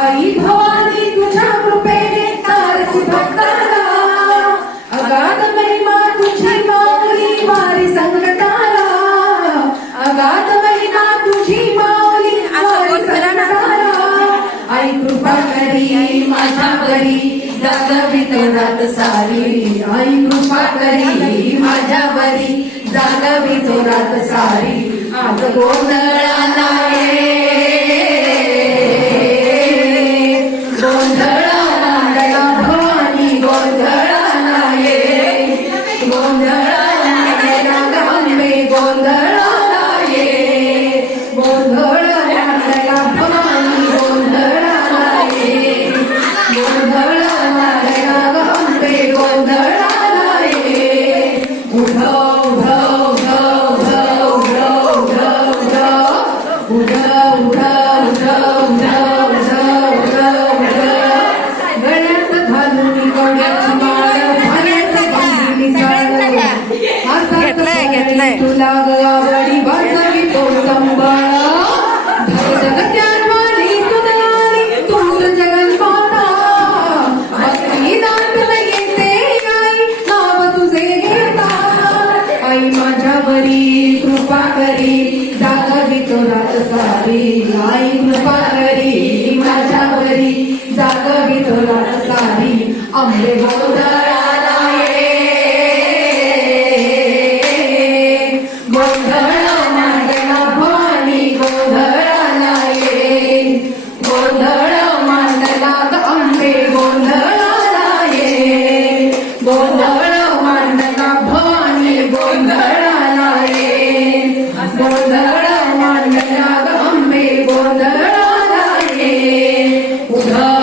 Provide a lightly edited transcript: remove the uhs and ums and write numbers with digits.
आई भवानी तुझ्या कृपेने तारसी भक्ताला, अगाध महिमा तुझी माऊली वारी संकटाला, अगाध महिमा तुझी माऊली वारी संकटाला. आई कृपा करी माझ्यावरी जागवित रात सारी, आई कृपा करी माझ्यावरी जागवित रात सारी. आज गोंधळाला गोंधळाला भवानी गोंधळाला गोंधळाला अंबे गोंधळाला गोंधळाला भवानी गोंधळाला गोंधळाला अंबे गोंधळाला उठव उठव उठव उठव उठव उठव उठव उठव गळ्यात घालून गळ्याची माळ भरत बांधली घेतलंय तुला गवडी वाजवी तो संभाळा. जगत्याद्वारी तुझी तूर जगन्माता, भक्ती दाटून येते आई नाव तुझे घेता. आई माझ्यावरी कृपा करी जागवी तो रात सारी, आई कृपा करी माझ्यावरी जागवी तो रात सारी. अंबे गोंधळाला गोंधळ मांडला भवानी गोंधळाला गोंधळ मांडला अंबे गोंधळाला गोंधळ मांडला भवानी गोंधळाला गोंधळ मांडला अंबे गोंधळाला. उधळ